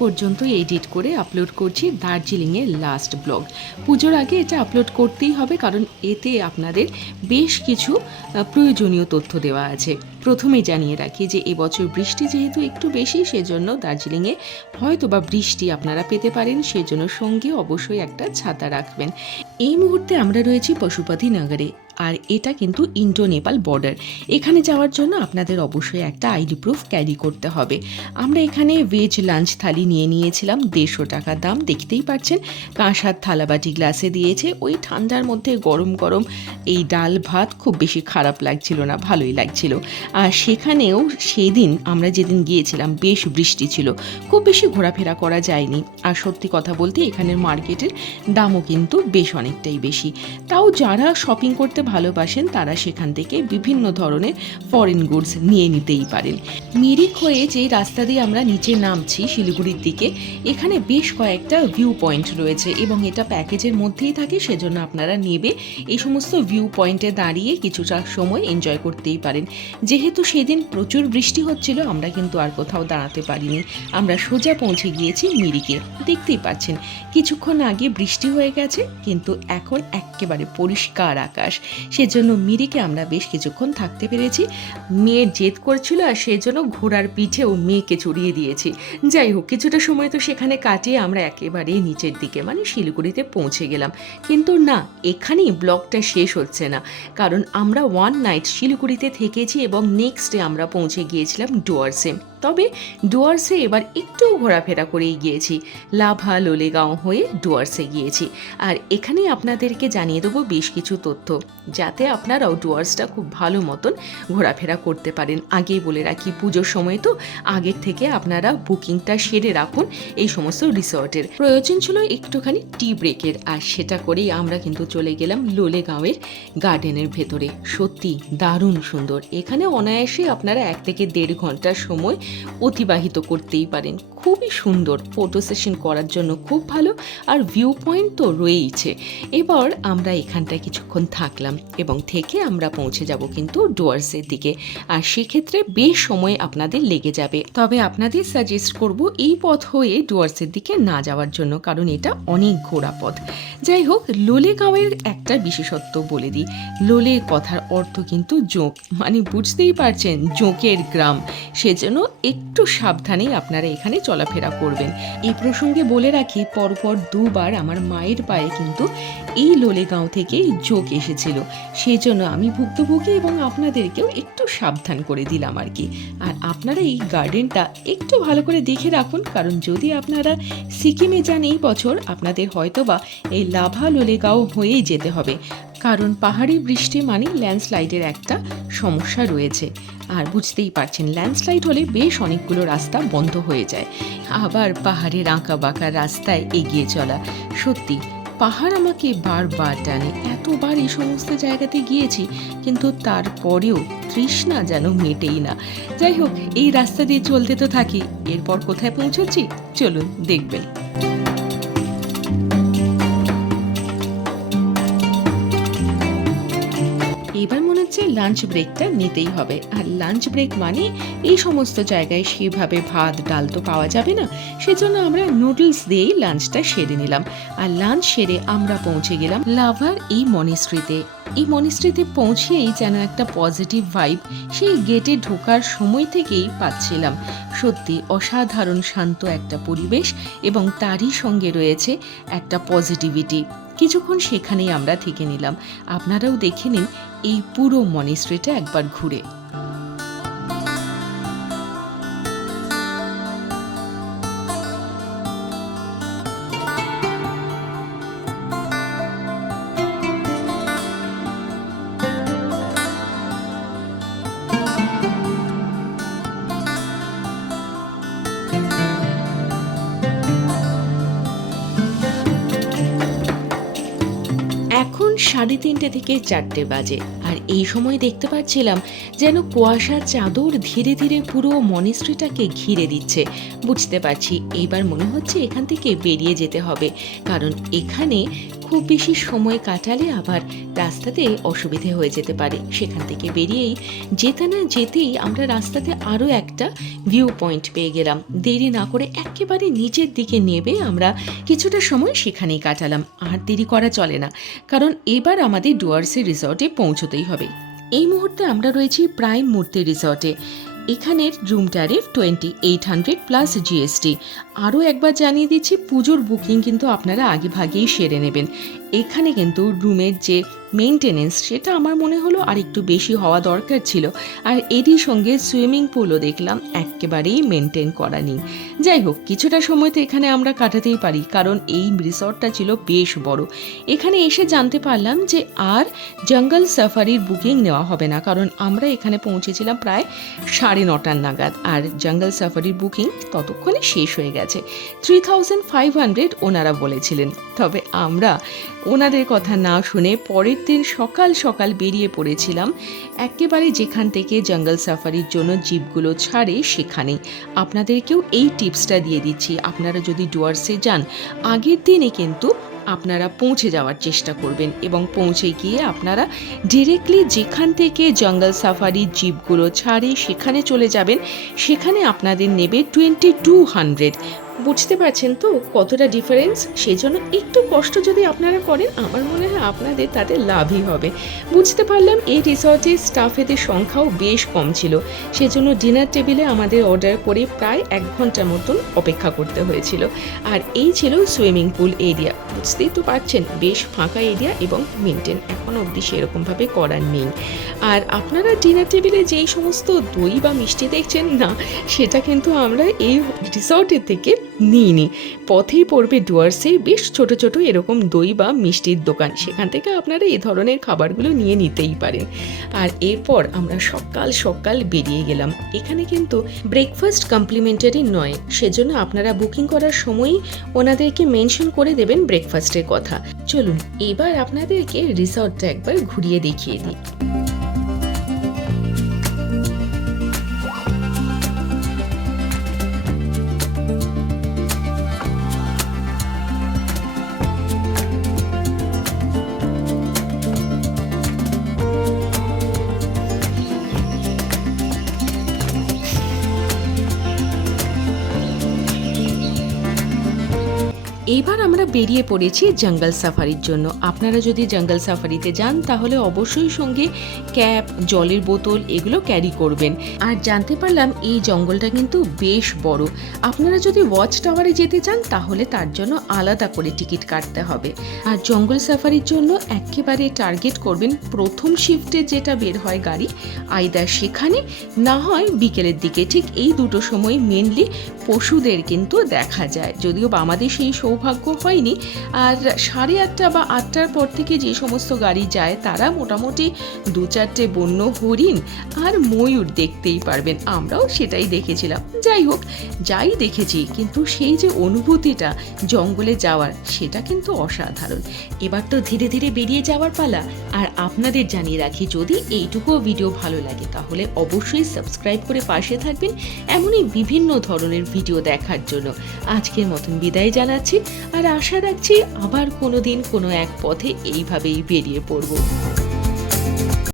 পর্যন্ত এডিট করে আপলোড করছি দার্জিলিংয়ের লাস্ট ব্লগ। পুজোর আগে এটা আপলোড করতেই হবে, কারণ এতে আপনাদের বেশ কিছু প্রয়োজনীয় তথ্য দেওয়া আছে। প্রথমেই জানিয়ে রাখি যে এবছর বৃষ্টি যেহেতু একটু বেশি, সেজন্য দার্জিলিংয়ে হয়তো বা বৃষ্টি আপনারা পেতে পারেন, সেজন্য সঙ্গে অবশ্যই একটা ছাতা রাখবেন। এই মুহূর্তে আমরা রয়েছি পশুপতি নগরে, আর এটা কিন্তু ইন্ডো নেপাল বর্ডার। এখানে যাওয়ার জন্য আপনাদের অবশ্যই একটা আইডি প্রুফ ক্যারি করতে হবে। আমরা এখানে ভেজ লাঞ্চ থালি নিয়ে নিয়েছিলাম, 150 টাকা দাম। দেখতেই পাচ্ছেন কাঁসার থালাবাটি গ্লাসে দিয়েছে। ওই ঠান্ডার মধ্যে গরম গরম এই ডাল ভাত খুব বেশি খারাপ লাগছিল না, ভালোই লাগছিল। আর সেখানেও সেদিন আমরা যেদিন গিয়েছিলাম বেশ বৃষ্টি ছিল, খুব বেশি ঘোরাফেরা করা যায়নি। আর সত্যি কথা বলতে এখানের মার্কেটের দামও কিন্তু বেশ অনেকটাই বেশি। তাও যারা শপিং করতে ভালোবাসেন তারা সেখান থেকে বিভিন্ন ধরনের ফরেন গুডস নিয়ে নিতেই পারেন। মিরিক হয়ে যে রাস্তা দিয়ে আমরা নিচে নামছি শিলিগুড়ির দিকে, এখানে বেশ কয়েকটা ভিউ পয়েন্ট রয়েছে এবং এটা প্যাকেজের মধ্যেই থাকে, সেজন্য আপনারা নেবে এই সমস্ত ভিউ পয়েন্টে দাঁড়িয়ে কিছুটা সময় এনজয় করতেই পারেন। যেহেতু সেদিন প্রচুর বৃষ্টি হচ্ছিল, আমরা কিন্তু আর কোথাও দাঁড়াতে পারিনি। আমরা সোজা পৌঁছে গিয়েছি মিরিকে। দেখতেই পাচ্ছেন কিছুক্ষণ আগে বৃষ্টি হয়ে গেছে, কিন্তু এখন একেবারে পরিষ্কার আকাশ। সেজন্য মিরিকে আমরা বেশ কিছুক্ষণ থাকতে পেরেছি। মেয়ের জেদ করছিল, আর সেজন্য ঘোড়ার পিঠেও মেয়েকে চড়িয়ে দিয়েছি। যাই হোক, কিছুটা সময় তো সেখানে কাটিয়ে আমরা একেবারে নিচের দিকে মানে শিলিগুড়িতে পৌঁছে গেলাম। কিন্তু না, এখানেই ব্লগটা শেষ হচ্ছে না, কারণ আমরা ওয়ান নাইট শিলিগুড়িতে থেকেছি এবং নেক্সট ডে আমরা পৌঁছে গিয়েছিলাম ডুয়ার্সে। তবে ডুয়ার্সে এবার একটু ঘোরাফেরা করেই গিয়েছি, লাভা লোলেগাঁও হয়ে ডুয়ার্সে গিয়েছি। আর এখানেই আপনাদেরকে জানিয়ে দেবো বেশ কিছু তথ্য, যাতে আপনারাও ডুয়ার্সটা খুব ভালো মতন ঘোরাফেরা করতে পারেন। আগেই বলে রাখি, পুজোর সময় তো আগের থেকে আপনারা বুকিংটা সেরে রাখুন এই সমস্ত রিসর্টের। প্রয়োজন ছিল একটুখানি টি ব্রেকের, আর সেটা করেই আমরা কিন্তু চলে গেলাম লোলেগাঁওয়ের গার্ডেনের ভেতরে। সত্যি দারুণ সুন্দর। এখানে অনায়াসে আপনারা 1 থেকে 1.5 ঘন্টার সময় অতিবাহিত করতেই পারেন। খুবই সুন্দর, ফটো সেশন করার জন্য খুব ভালো, আর ভিউ পয়েন্ট তো রয়েইছে। এবার আমরা এখানটায় কিছুক্ষণ থাকলাম এবং থেকে আমরা পৌঁছে যাব কিন্তু ডুয়ার্সের দিকে। আর সেক্ষেত্রে বেশ সময় আপনাদের লেগে যাবে, তবে আপনাদের সাজেস্ট করব এই পথ হয়ে ডুয়ার্সের দিকে না যাওয়ার জন্য, কারণ এটা অনেক ঘোরা পথ। যাই হোক, লোলেগাঁওয়ের একটা বিশেষত্ব বলে দিই। লোলে কথার অর্থ কিন্তু জোঁক, মানে বুঝতেই পারছেন জোঁকের গ্রাম। সেজন্য একটু সাবধানেই আপনারা এখানে চলাফেরা করবেন। এই প্রসঙ্গে বলে রাখি, পরপর 2 বার আমার মায়ের পায়ে কিন্তু এই লোলেগাঁও থেকে জোঁক এসেছিল। সেই জন্য আমি ভুক্তভোগী এবং আপনাদেরকেও একটু সাবধান করে দিলাম আর কি। আর আপনারা এই গার্ডেনটা একটু ভালো করে দেখে রাখুন, কারণ যদি আপনারা সিকিমে যান এই বছর, আপনাদের হয়তোবা এই লাভা লোলেগাঁও হয়েই যেতে হবে, কারণ পাহাড়ি বৃষ্টি মানে ল্যান্ডস্লাইডের একটা সমস্যা রয়েছে। আর বুঝতেই পারছেন, ল্যান্ডস্লাইড হলে বেশ অনেকগুলো রাস্তা বন্ধ হয়ে যায়। আবার পাহাড়ের আঁকা বাঁকা রাস্তায় এগিয়ে চলা, সত্যি পাহাড় আমাকে বারবার টানে। এতবার এই সমস্ত জায়গাতে গিয়েছি, কিন্তু তারপরেও তৃষ্ণা যেন মেটেই না। যাই হোক, এই রাস্তা দিয়ে চলতে তো থাকি। এরপর কোথায় পৌঁছচ্ছি চলুন দেখবেন। এবার মনে হচ্ছে লাঞ্চ ব্রেকটা নিতেই হবে। আর লাঞ্চ ব্রেক মানে এই সমস্ত জায়গায় সেভাবে ভাত ডাল তো পাওয়া যাবে না, সেজন্য আমরা নুডলস দিয়েই লাঞ্চটা সেরে নিলাম। আর লাঞ্চ সেরে আমরা পৌঁছে গেলাম লাভার এই মনিস্ট্রিতে। এই মনিস্ট্রিতে পৌঁছেই যেন একটা পজিটিভ ভাইব সেই গেটে ঢোকার সময় থেকেই পাচ্ছিলাম। সত্যি অসাধারণ শান্ত একটা পরিবেশ এবং তারই সঙ্গে রয়েছে একটা পজিটিভিটি। কিছুক্ষণ সেখানেই আমরা থেকে নিলাম। আপনারাও দেখে নিন এই পুরো মনিস্ট্রিটা একবার ঘুরে। এখন 3:30 থেকে 4টে বাজে, আর এই সময় দেখতে পাচ্ছিলাম যেন কুয়াশার চাদর ধীরে ধীরে পুরো মনিস্ট্রিটাকে ঘিরে দিচ্ছে। বুঝতে পারছি এইবার মনে হচ্ছে এখান থেকে বেরিয়ে যেতে হবে, কারণ এখানে খুব বেশি সময় কাটালে আবার রাস্তাতে অসুবিধে হয়ে যেতে পারে। সেখান থেকে বেরিয়েই যেতে না যেতেই আমরা রাস্তাতে আরও একটা ভিউ পয়েন্ট পেয়ে গেলাম। দেরি না করে একেবারে নিচের দিকে নেবে আমরা কিছুটা সময় সেখানেই কাটালাম। আর দেরি করা চলে না, কারণ এবার আমাদের ডুয়ার্সি রিসর্টে পৌঁছতেই হবে। এই মুহূর্তে আমরা রয়েছি প্রাইম মূর্তি রিসর্টে। এখানের রুম ট্যারিফ 2800 প্লাস জিএসটি। আরও একবার জানিয়ে দিচ্ছি, পুজোর বুকিং কিন্তু আপনারা আগে ভাগেই সেরে নেবেন। এখানে কিন্তু রুমের যে মেনটেনেন্স সেটা আমার মনে হলো আর একটু বেশি হওয়া দরকার ছিল। আর এরই সঙ্গে সুইমিং পুলও দেখলাম একেবারেই মেনটেন করা নেই। যাই হোক, কিছুটা সময় তো এখানে আমরা কাটাতেই পারি, কারণ এই রিসর্টটা ছিল বেশ বড়। এখানে এসে জানতে পারলাম যে আর জঙ্গল সাফারির বুকিং নেওয়া হবে না, কারণ আমরা এখানে পৌঁছেছিলাম প্রায় 9:30 নাগাদ, আর জঙ্গল সাফারির বুকিং ততক্ষণে শেষ হয়ে গেছে। 3500 ওনারা বলেছিলেন। তবে আমরা ওনাদের কথা না শুনে পরের দিন সকাল সকাল বেরিয়ে পড়েছিলাম একেবারে যেখান থেকে জঙ্গল সাফারির জন্য জিপগুলো ছাড়ে সেখানে। আপনাদেরকেও এই টিপসটা দিয়ে দিচ্ছি, আপনারা যদি ডুয়ার্সে যান আগের দিনে কিন্তু আপনারা পৌঁছে যাওয়ার চেষ্টা করবেন, এবং পৌঁছে গিয়ে আপনারা ডিরেক্টলি যেখান থেকে জঙ্গল সাফারি জিপগুলো ছাড়ে সেখানে চলে যাবেন। সেখানে আপনাদের নেবে 2200। বুঝতে পারছেন তো কতটা ডিফারেন্স? সেজন্য একটু কষ্ট যদি আপনারা করেন আমার মনে হয় আপনাদের তাতে লাভই হবে। বুঝতে পারলাম এই রিসর্টের স্টাফেদের সংখ্যাও বেশ কম ছিল, সেজন্য ডিনার টেবিলে আমাদের অর্ডার করে প্রায় 1 ঘন্টার মতন অপেক্ষা করতে হয়েছিল। আর এই ছিল সুইমিং পুল এরিয়া। বুঝতেই তো পারছেন বেশ ফাঁকা এরিয়া এবং মেনটেন এখন অবধি সেরকমভাবে করার নেই। আর আপনারা ডিনার টেবিলে যেই সমস্ত দই বা মিষ্টি দেখছেন না, সেটা কিন্তু আমরা এই রিসর্টের থেকে নিইনি। পথেই পড়বে ডুয়ার্সে বেশ ছোট ছোট এরকম দই বা মিষ্টির দোকান, সেখান থেকে আপনারা এই ধরনের খাবারগুলো নিয়ে নিতেই পারেন। আর এরপর আমরা সকাল সকাল বেরিয়ে গেলাম। এখানে কিন্তু ব্রেকফাস্ট কমপ্লিমেন্টারি নয়, সেজন্য আপনারা বুকিং করার সময়ই ওনাদেরকে মেনশন করে দেবেন ব্রেকফাস্টের কথা। চলুন এবার আপনাদেরকে রিসর্টটা একবার ঘুরিয়ে দেখিয়ে দিই। এবার আমরা বেরিয়ে পড়েছি জঙ্গল সাফারির জন্য। আপনারা যদি জঙ্গল সাফারিতে যান তাহলে অবশ্যই সঙ্গে ক্যাপ, জলের বোতল এগুলো ক্যারি করবেন। আর জানতে পারলাম এই জঙ্গলটা কিন্তু বেশ বড়। আপনারা যদি ওয়াচ টাওয়ারে যেতে চান তাহলে তার জন্য আলাদা করে টিকিট কাটতে হবে। আর জঙ্গল সাফারির জন্য একেবারে টার্গেট করবেন প্রথম শিফটে যেটা বের হয় গাড়ি, আইদার সেখানে না হয় বিকেলের দিকে। ঠিক এই দুটো সময় মেনলি পশুদের কিন্তু দেখা যায়, যদিও আমাদের সেই সৌভাগ্য হয়নি। আর 8:30 বা 8টার পর থেকে যে সমস্ত গাড়ি যায় তারা মোটামুটি 2-4টে বন্য হরিণ আর ময়ূর দেখতেই পারবেন। আমরাও সেটাই দেখেছিলাম। যাই হোক, যাই দেখেছি, কিন্তু সেই যে অনুভূতিটা জঙ্গলে যাওয়ার সেটা কিন্তু অসাধারণ। এবার তো ধীরে ধীরে বেরিয়ে যাওয়ার পালা। আর আপনাদের জানিয়ে রাখি, যদি এইটুকু ভিডিও ভালো লাগে তাহলে অবশ্যই সাবস্ক্রাইব করে পাশে থাকবেন এমনই বিভিন্ন ধরনের ভিডিও দেখার জন্য। আজকের মতন বিদায় জানাচ্ছি, আর আশা রাখছি আবার কোনো দিন কোনো এক পথে এইভাবেই বেরিয়ে পড়ব।